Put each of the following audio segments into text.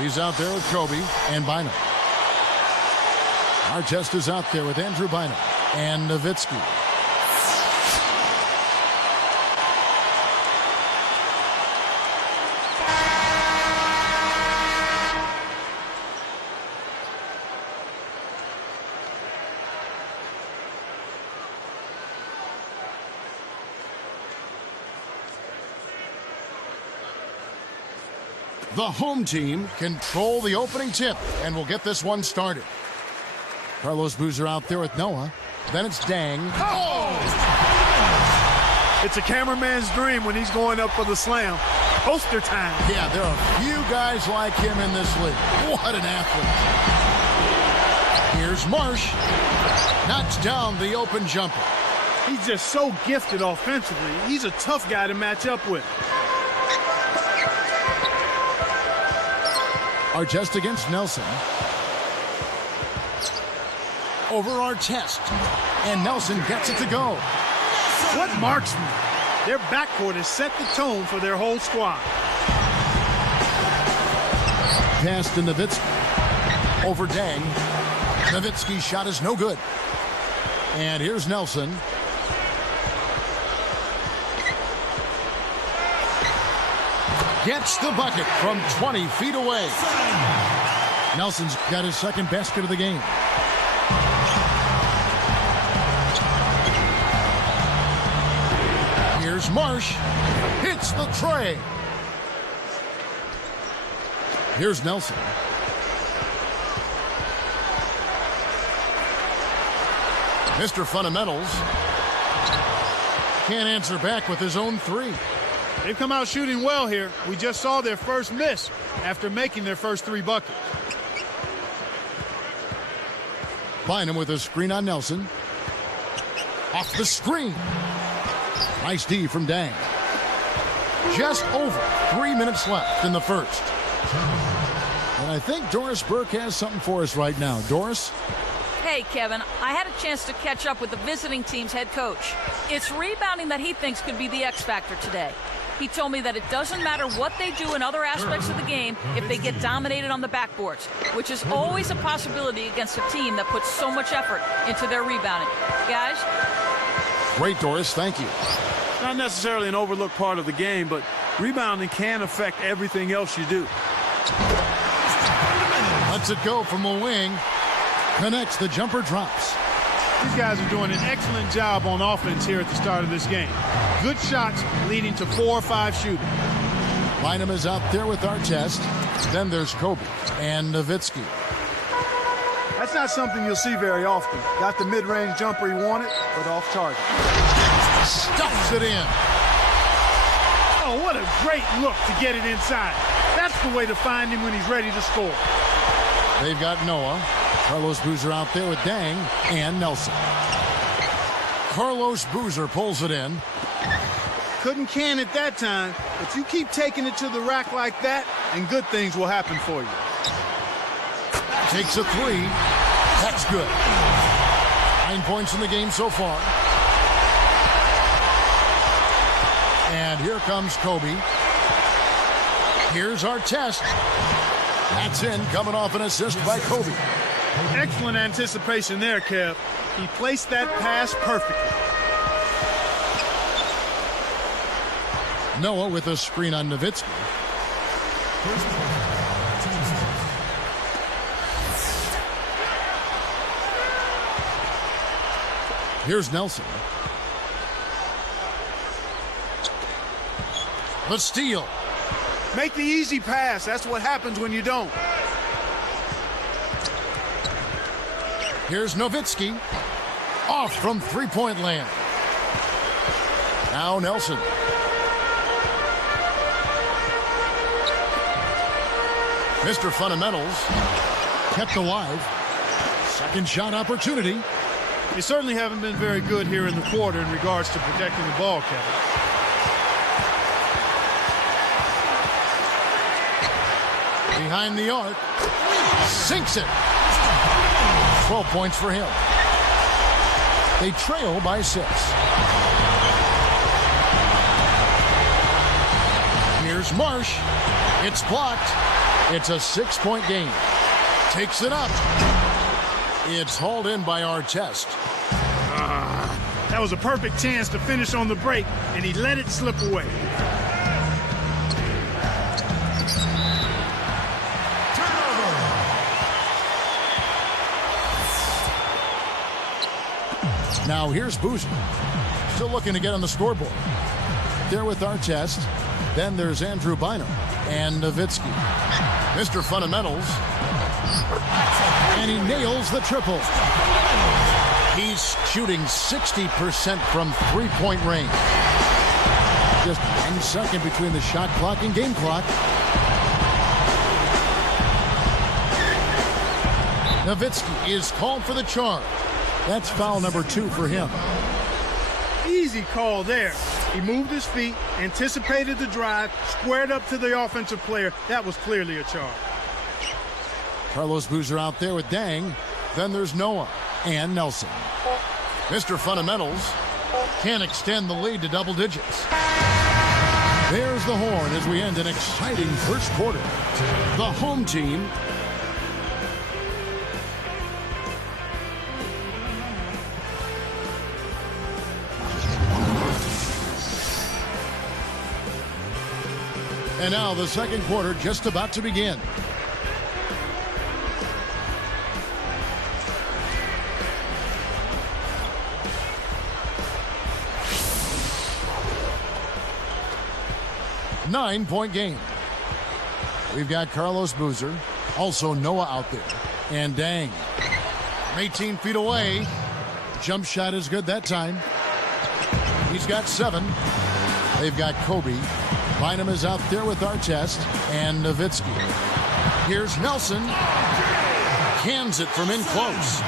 He's out there with Kobe and Bynum. Artest is out there with Andrew Bynum and Nowitzki. The home team control the opening tip and will get this one started. Carlos Boozer out there with Noah. Then it's Dang. Oh! It's a cameraman's dream when he's going up for the slam. Poster time. Yeah, there are a few guys like him in this league. What an athlete. Here's Marsh. Knocks down the open jumper. He's just so gifted offensively. He's a tough guy to match up with. Artest against Nelson. Over Artest. And Nelson gets it to go. What marksman? Their backcourt has set the tone for their whole squad. Pass to Nowitzki. Over Dang. Nowitzki's shot is no good. And here's Nelson. Gets the bucket from 20 feet away. Nelson's got his second basket of the game. Here's Marsh. Hits the tray. Here's Nelson. Mr. Fundamentals can't answer back with his own three. They've come out shooting well here. We just saw their first miss after making their first three buckets. Bynum with a screen on Nelson. Off the screen. Nice D from Dang. Just over 3 minutes left in the first. And I think Doris Burke has something for us right now. Doris? Hey, Kevin, I had a chance to catch up with the visiting team's head coach. It's rebounding that he thinks could be the X factor today. He told me that it doesn't matter what they do in other aspects of the game if they get dominated on the backboards, which is always a possibility against a team that puts so much effort into their rebounding. Guys? Great, Doris. Thank you. Not necessarily an overlooked part of the game, but rebounding can affect everything else you do. Lets it go from the wing. Connects, the jumper drops. These guys are doing an excellent job on offense here at the start of this game. Good shots leading to 4 or 5 shooting. Bynum is out there with Artest. Then there's Kobe and Nowitzki. That's not something you'll see very often. Got the mid-range jumper he wanted, but off target. Stuffs it in. Oh, what a great look to get it inside. That's the way to find him when he's ready to score. They've got Noah. Carlos Boozer out there with Dang and Nelson. Carlos Boozer pulls it in. Couldn't can it that time, but you keep taking it to the rack like that, and good things will happen for you. Takes a three. That's good. 9 points in the game so far. And here comes Kobe. Here's Artest. That's in, coming off an assist by Kobe. Excellent anticipation there, Kev. He placed that pass perfectly. Noah with a screen on Nowitzki. Here's Nelson. The steal. Make the easy pass. That's what happens when you don't. Here's Nowitzki. Off from three-point land. Now Nelson. Mr. Fundamentals kept alive. Second shot opportunity. They certainly haven't been very good here in the quarter in regards to protecting the ball, Kevin. Behind the arc. Sinks it. 12 points for him. They trail by 6. Here's Marsh. It's blocked. It's a 6-point game. Takes it up. It's hauled in by Artest. That was a perfect chance to finish on the break, and he let it slip away. Now here's Boozer. Still looking to get on the scoreboard. There with Artest. Then there's Andrew Bynum and Nowitzki. Mr. Fundamentals. And he nails the triple. He's shooting 60% from three-point range. Just 1 second between the shot clock and game clock. Nowitzki is called for the charge. That's foul number 2 for him. Easy call there. He moved his feet, anticipated the drive, squared up to the offensive player. That was clearly a charge. Carlos Boozer out there with Dang. Then there's Noah and Nelson. Mr. Fundamentals can't extend the lead to double digits. There's the horn as we end an exciting first quarter. The home team and now the second quarter just about to begin. Nine-point game. We've got Carlos Boozer, also Noah out there, and Dang. From 18 feet away. Jump shot is good that time. He's got 7. They've got Kobe. Bynum is out there with Artest and Nowitzki. Here's Nelson. Cans it from in close.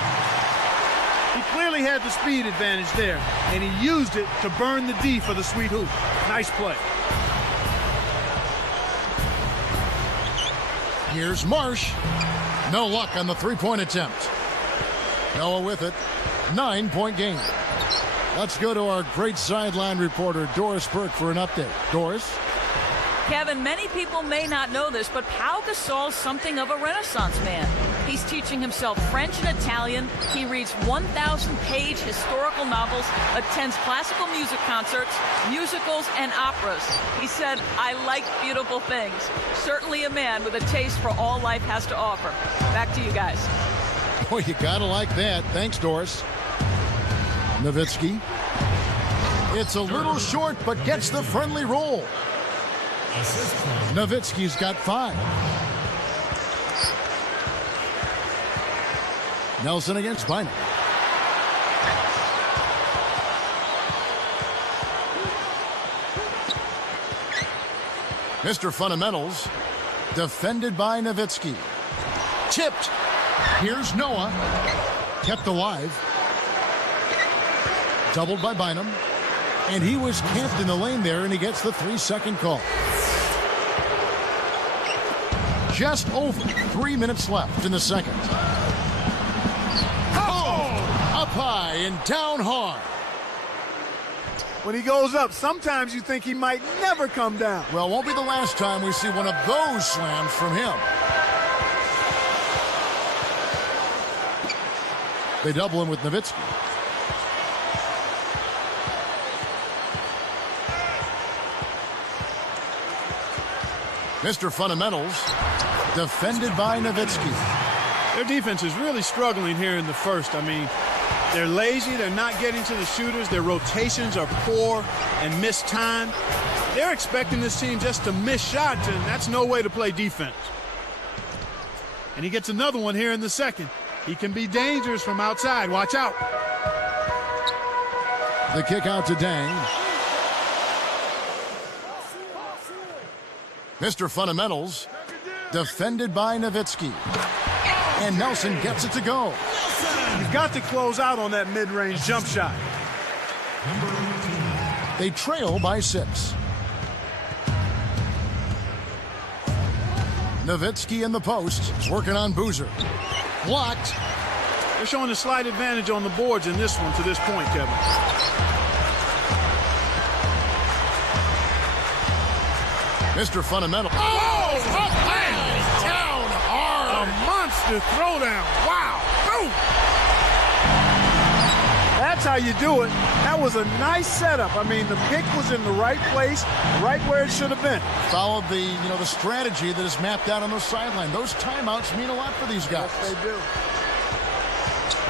He clearly had the speed advantage there, and he used it to burn the D for the sweet hoop. Nice play. Here's Marsh. No luck on the three-point attempt. Noah with it. 9-point game. Let's go to our great sideline reporter, Doris Burke, for an update. Doris? Kevin, many people may not know this, but Pau Gasol's something of a Renaissance man. He's teaching himself French and Italian. He reads 1,000-page historical novels, attends classical music concerts, musicals, and operas. He said, "I like beautiful things." Certainly a man with a taste for all life has to offer. Back to you guys. Boy, you gotta like that. Thanks, Doris. Nowitzki. It's a little short, but gets the friendly roll. Nowitzki's got 5. Nelson against Bynum. Mr. Fundamentals, defended by Nowitzki. Tipped. Here's Noah. Kept alive. Doubled by Bynum. And he was camped in the lane there, and he gets the 3-second call. Just over 3 minutes left in the second. Up high and down hard. When he goes up, sometimes you think he might never come down. Well, won't be the last time we see one of those slams from him. They double him with Nowitzki. Mr. Fundamentals, defended by Nowitzki. Their defense is really struggling here in the first. I mean, they're lazy. They're not getting to the shooters. Their rotations are poor and miss time. They're expecting this team just to miss shots, and that's no way to play defense. And he gets another one here in the second. He can be dangerous from outside. Watch out. The kick out to Dang. Mr. Fundamentals, defended by Nowitzki. And Nelson gets it to go. You've got to close out on that mid-range jump shot. They trail by 6. Nowitzki in the post, working on Boozer. Blocked. They're showing a slight advantage on the boards in this one to this point, Kevin. Mr. Fundamental. Oh! monster throwdown. Wow. Boom. That's how you do it. That was a nice setup. I mean, the pick was in the right place, right where it should have been. Followed the strategy that is mapped out on the sideline. Those timeouts mean a lot for these guys. Yes, they do.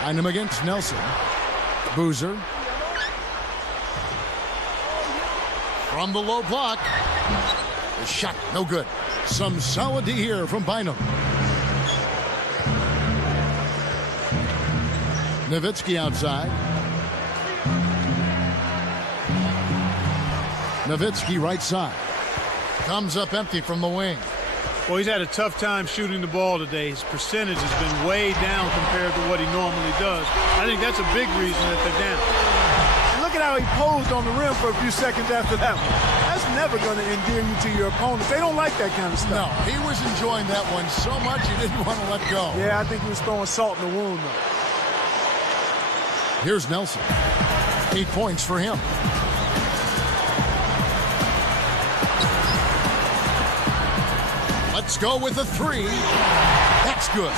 Find him against Nelson. Boozer. From the low block. The shot, no good. Some solid D here from Bynum. Nowitzki outside. Nowitzki right side. Comes up empty from the wing. Well, he's had a tough time shooting the ball today. His percentage has been way down compared to what he normally does. I think that's a big reason that they're down. And look at how he posed on the rim for a few seconds after that one. That's never going to endear you to your opponents. They don't like that kind of stuff. No, he was enjoying that one so much he didn't want to let go. Yeah, I think he was throwing salt in the wound, though. Here's Nelson. 8 points for him. Let's go with a 3. That's good.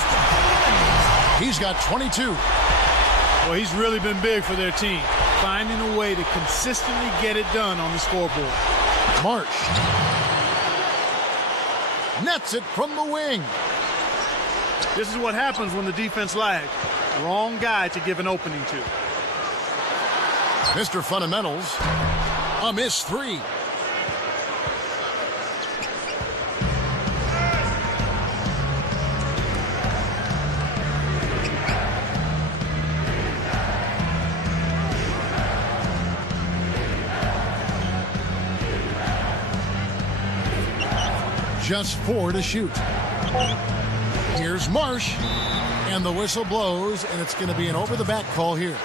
He's got 22. Well, he's really been big for their team, finding a way to consistently get it done on the scoreboard. Marsh. Nets it from the wing. This is what happens when the defense lags. Wrong guy to give an opening to. Mr. Fundamentals. A missed 3. Just 4 to shoot. Here's Marsh. And the whistle blows, and it's going to be an over-the-back call here.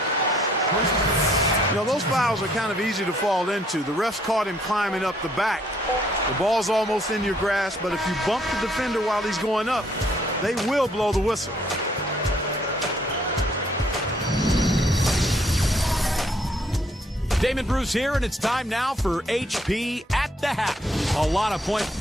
You know, those fouls are kind of easy to fall into. The refs caught him climbing up the back. The ball's almost in your grasp, but if you bump the defender while he's going up, they will blow the whistle. Damon Bruce here, and it's time now for HP at the Hat. A lot of points.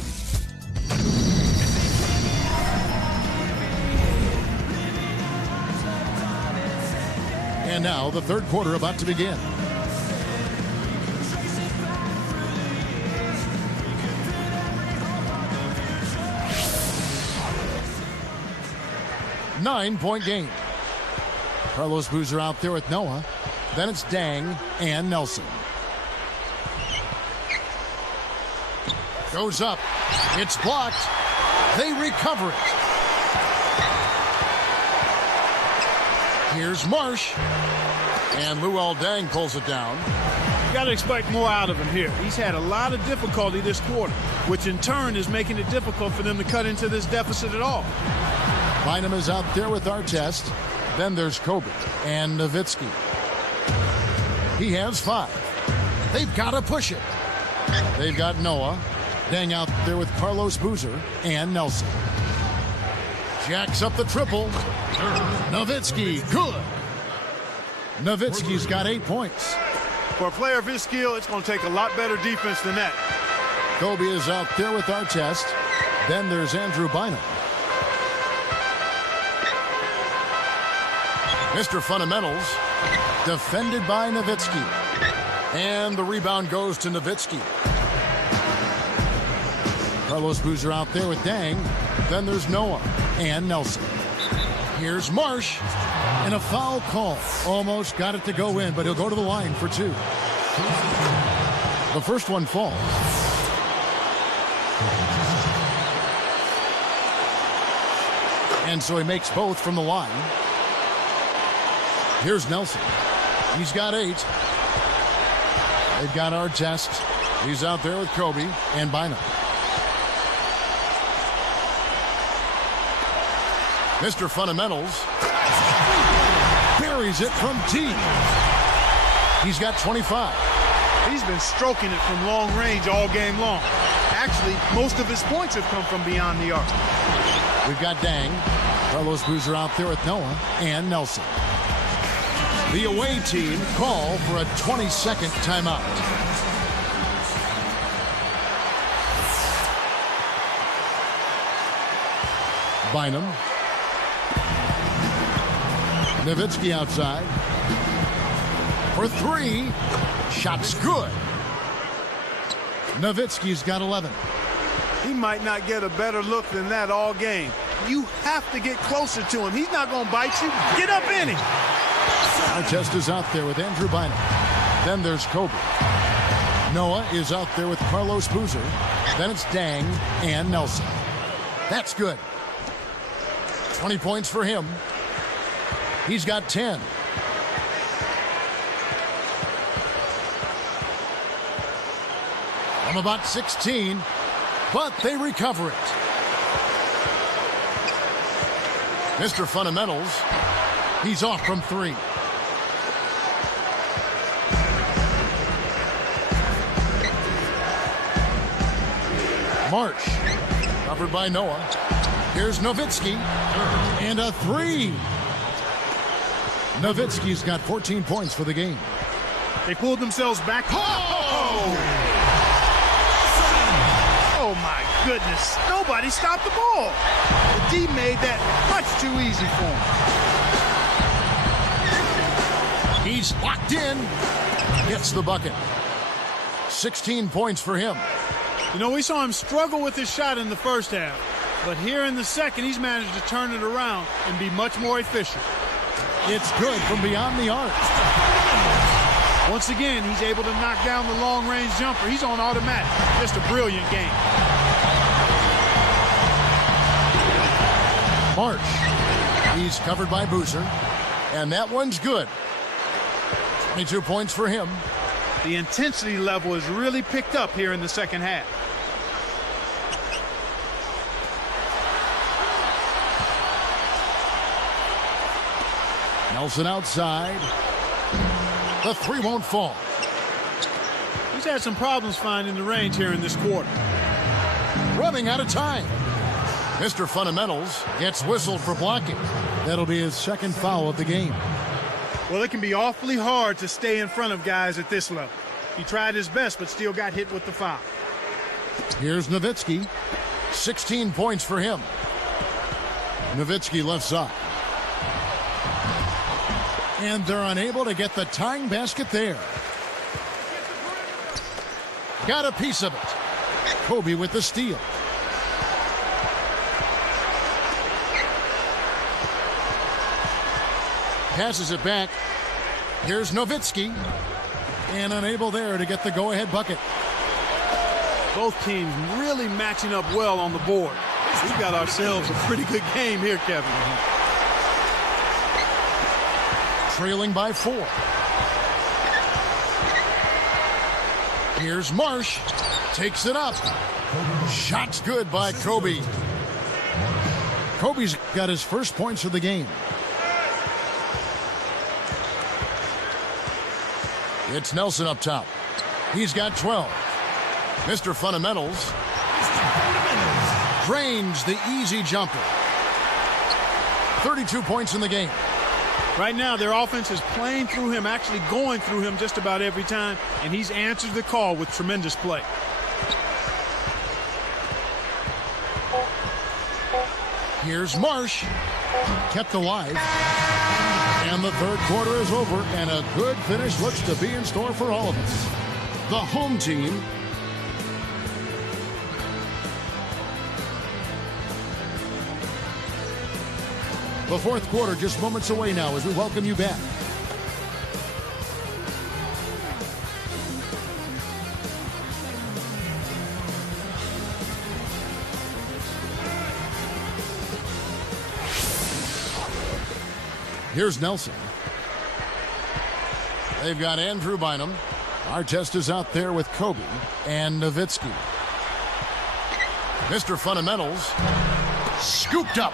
And now the third quarter about to begin. Nine-point game. Carlos Boozer out there with Noah. Then it's Dang and Nelson. Goes up. It's blocked. They recover it. Here's Marsh. And Luol Deng pulls it down. You got to expect more out of him here. He's had a lot of difficulty this quarter, which in turn is making it difficult for them to cut into this deficit at all. Bynum is out there with Artest. Then there's Kobe and Nowitzki. He has 5. They've got to push it. They've got Noah. Deng out there with Carlos Boozer and Nelson. Jacks up the triple. Nowitzki, good. Nowitzki's got 8 points. For a player of his skill, it's going to take a lot better defense than that. Kobe is out there with Artest. Then there's Andrew Bynum. Mr. Fundamentals, defended by Nowitzki. And the rebound goes to Nowitzki. Carlos Boozer out there with Dang. Then there's Noah and Nelson. Here's Marsh. And a foul call. Almost got it to go in, but he'll go to the line for 2. The first one falls. And so he makes both from the line. Here's Nelson. He's got 8. They've got Artest. He's out there with Kobe and Bynum. Mr. Fundamentals buries it from T. He's got 25. He's been stroking it from long range all game long. Actually, most of his points have come from beyond the arc. We've got Dang. Carlos Boozer out there with Noah and Nelson. The away team call for a 20-second timeout. Bynum. Nowitzki outside. For three. Shot's good. Nowitzki's got 11. He might not get a better look than that all game. You have to get closer to him. He's not going to bite you. Get up in him. Artest is out there with Andrew Bynum. Then there's Kobe. Noah is out there with Carlos Boozer. Then it's Dang and Nelson. That's good. 20 points for him. He's got 10. From about 16, but they recover it. Mr. Fundamentals, he's off from three. Marsh, covered by Noah. Here's Nowitzki, and a three. Nowitzki's got 14 points for the game. They pulled themselves back. Oh, my goodness. Nobody stopped the ball. The D made that much too easy for him. He's locked in. Gets the bucket. 16 points for him. You know, we saw him struggle with his shot in the first half. But here in the second, he's managed to turn it around and be much more efficient. It's good from beyond the arc. Once again, he's able to knock down the long-range jumper. He's on automatic. Just a brilliant game. Marsh. He's covered by Boozer. And that one's good. 22 points for him. The intensity level has really picked up here in the second half. Nelson outside. The three won't fall. He's had some problems finding the range here in this quarter. Running out of time. Mr. Fundamentals gets whistled for blocking. That'll be his second foul of the game. Well, it can be awfully hard to stay in front of guys at this level. He tried his best, but still got hit with the foul. Here's Nowitzki. 16 points for him. Nowitzki left side. And they're unable to get the tying basket there. Got a piece of it. Kobe with the steal. Passes it back. Here's Nowitzki. And unable there to get the go-ahead bucket. Both teams really matching up well on the board. We've got ourselves a pretty good game here, Kevin. Trailing by 4. Here's Marsh. Takes it up. Shot's good by Kobe. Kobe's got his first points of the game. It's Nelson up top. He's got 12. Mr. Fundamentals drains the easy jumper. 32 points in the game. Right now, their offense is playing through him, actually going through him just about every time, and he's answered the call with tremendous play. Here's Marsh. Kept alive. And the third quarter is over, and a good finish looks to be in store for all of us. The home team the fourth quarter just moments away now as we welcome you back. Here's Nelson. They've got Andrew Bynum. Artest is out there with Kobe and Nowitzki. Mr. Fundamentals scooped up.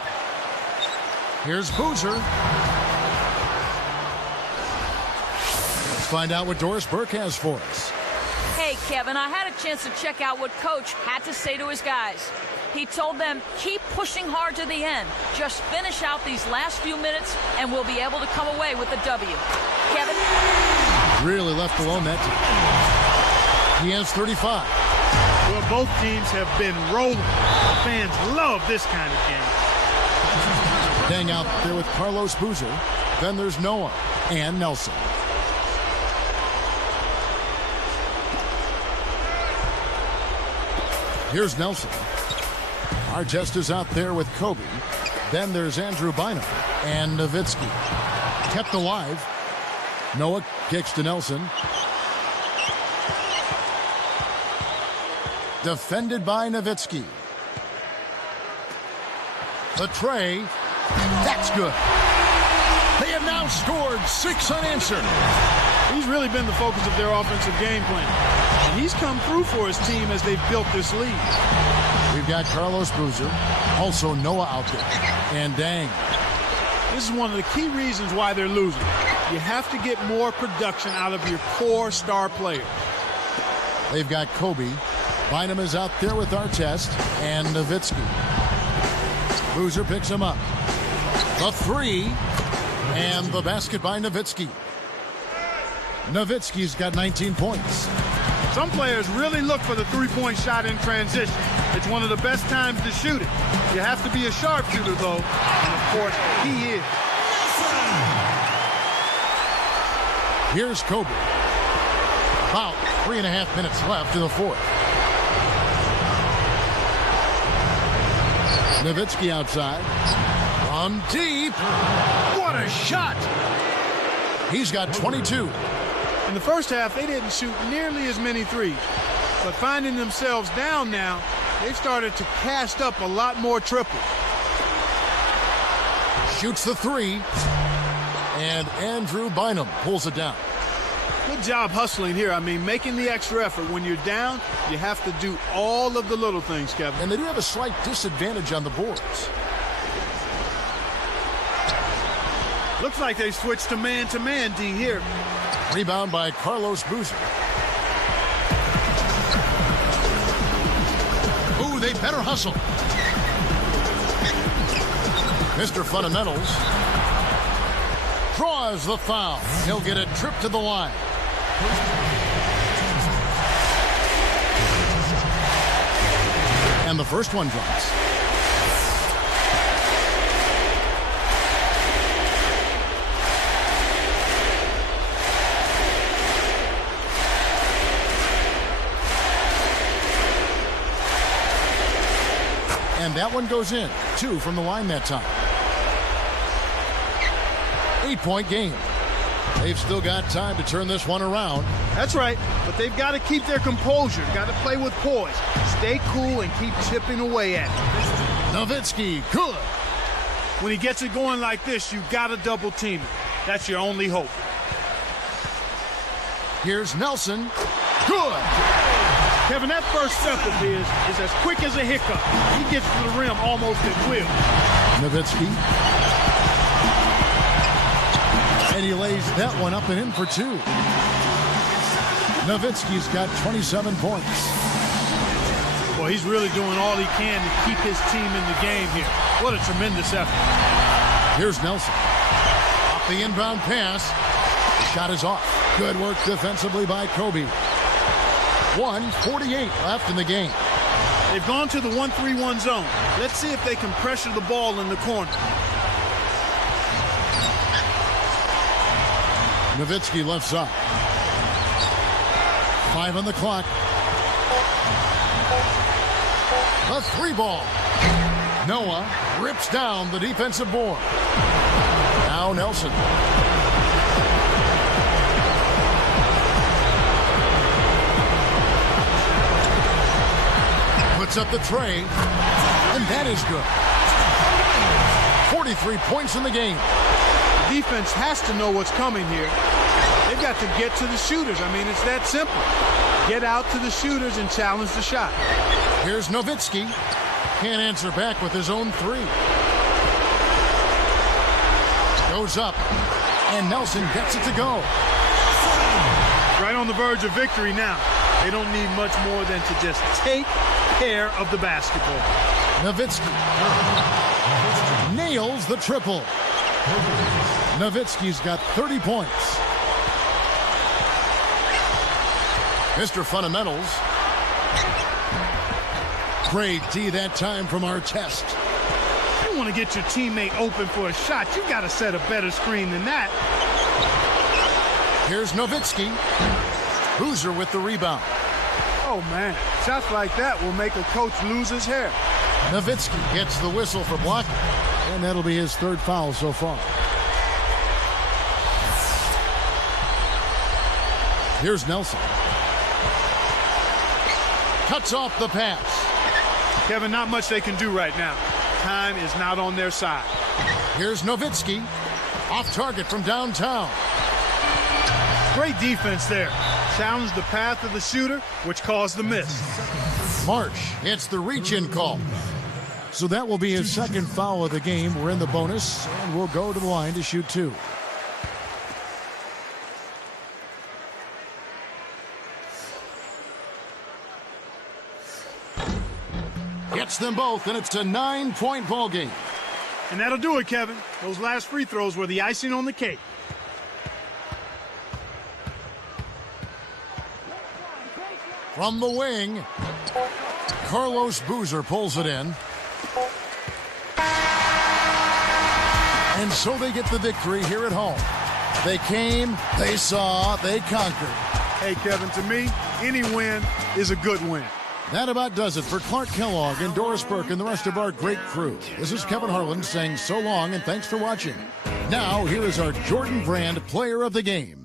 Here's Boozer. Let's find out what Doris Burke has for us. Hey, Kevin, I had a chance to check out what Coach had to say to his guys. He told them, keep pushing hard to the end. Just finish out these last few minutes, and we'll be able to come away with a W. Kevin? Really left alone that time. He has 35. Well, both teams have been rolling. The fans love this kind of game. Dang out there with Carlos Boozer. Then there's Noah and Nelson. Here's Nelson. Artest is out there with Kobe. Then there's Andrew Bynum and Nowitzki. Kept alive. Noah kicks to Nelson. Defended by Nowitzki. The tray. That's good. They have now scored 6 unanswered. He's really been the focus of their offensive game plan. And he's come through for his team as they've built this lead. We've got Carlos Boozer, also Noah out there, and Dang. This is one of the key reasons why they're losing. You have to get more production out of your core star players. They've got Kobe. Bynum is out there with Artest and Nowitzki. Boozer picks him up. The three, and the basket by Nowitzki. Nowitzki's got 19 points. Some players really look for the three-point shot in transition. It's one of the best times to shoot it. You have to be a sharpshooter, though, and of course, he is. Here's Kobe. About 3.5 minutes left in the fourth. Nowitzki outside. On deep. What a shot! He's got 22. In the first half, they didn't shoot nearly as many threes. But finding themselves down now, they've started to cast up a lot more triples. Shoots the three. And Andrew Bynum pulls it down. Good job hustling here. I mean, making the extra effort. When you're down, you have to do all of the little things, Kevin. And they do have a slight disadvantage on the boards. Looks like they switched to man-to-man, D, here. Rebound by Carlos Boozer. Ooh, they better hustle. Mr. Fundamentals draws the foul. He'll get a trip to the line. And the first one drops. And that one goes in. 2 from the line that time. 8-point game. They've still got time to turn this one around. That's right, but they've got to keep their composure. Got to play with poise. Stay cool and keep chipping away at it. Nowitzki, good. When he gets it going like this, you've got to double team it. That's your only hope. Here's Nelson. Good. Kevin, that first step of his is as quick as a hiccup. He gets to the rim almost at will. Nowitzki. And he lays that one up and in for 2. Nowitzki's got 27 points. Well, he's really doing all he can to keep his team in the game here. What a tremendous effort. Here's Nelson. Off the inbound pass. The shot is off. Good work defensively by Kobe. 1:48 left in the game. They've gone to the 1-3-1 zone. Let's see if they can pressure the ball in the corner. Nowitzki left side. 5 on the clock. The 3 ball. Noah rips down the defensive board. Now Nelson. Puts up the tray, and that is good. 43 points in the game. Defense has to know what's coming here. They've got to get to the shooters. I mean, it's that simple. Get out to the shooters and challenge the shot. Here's Nowitzki. Can't answer back with his own 3. Goes up, and Nelson gets it to go. Right on the verge of victory now. They don't need much more than to just take care of the basketball. Nowitzki nails the triple. Nowitzki's got 30 points. Mr. Fundamentals. Great D that time from Artest. don't want to get your teammate open for a shot. You got to set a better screen than that. Here's Nowitzki. Boozer with the rebound. Oh, man. Shots like that will make a coach lose his hair. Nowitzki gets the whistle for blocking, and that'll be his third foul so far. Here's Nelson. Cuts off the pass. Kevin, not much they can do right now. Time is not on their side. Here's Nowitzki. Off target from downtown. Great defense there. Challenged the path of the shooter, which caused the miss. Marsh hits the reach-in call. So that will be his second foul of the game. We're in the bonus, and we'll go to the line to shoot two. Gets them both, and it's a 9-point ball game. And that'll do it, Kevin. Those last free throws were the icing on the cake. From the wing, Carlos Boozer pulls it in. And so they get the victory here at home. They came, they saw, they conquered. Hey, Kevin, to me, any win is a good win. That about does it for Clark Kellogg and Doris Burke and the rest of our great crew. This is Kevin Harlan saying so long and thanks for watching. Now, here is our Jordan Brand Player of the Game.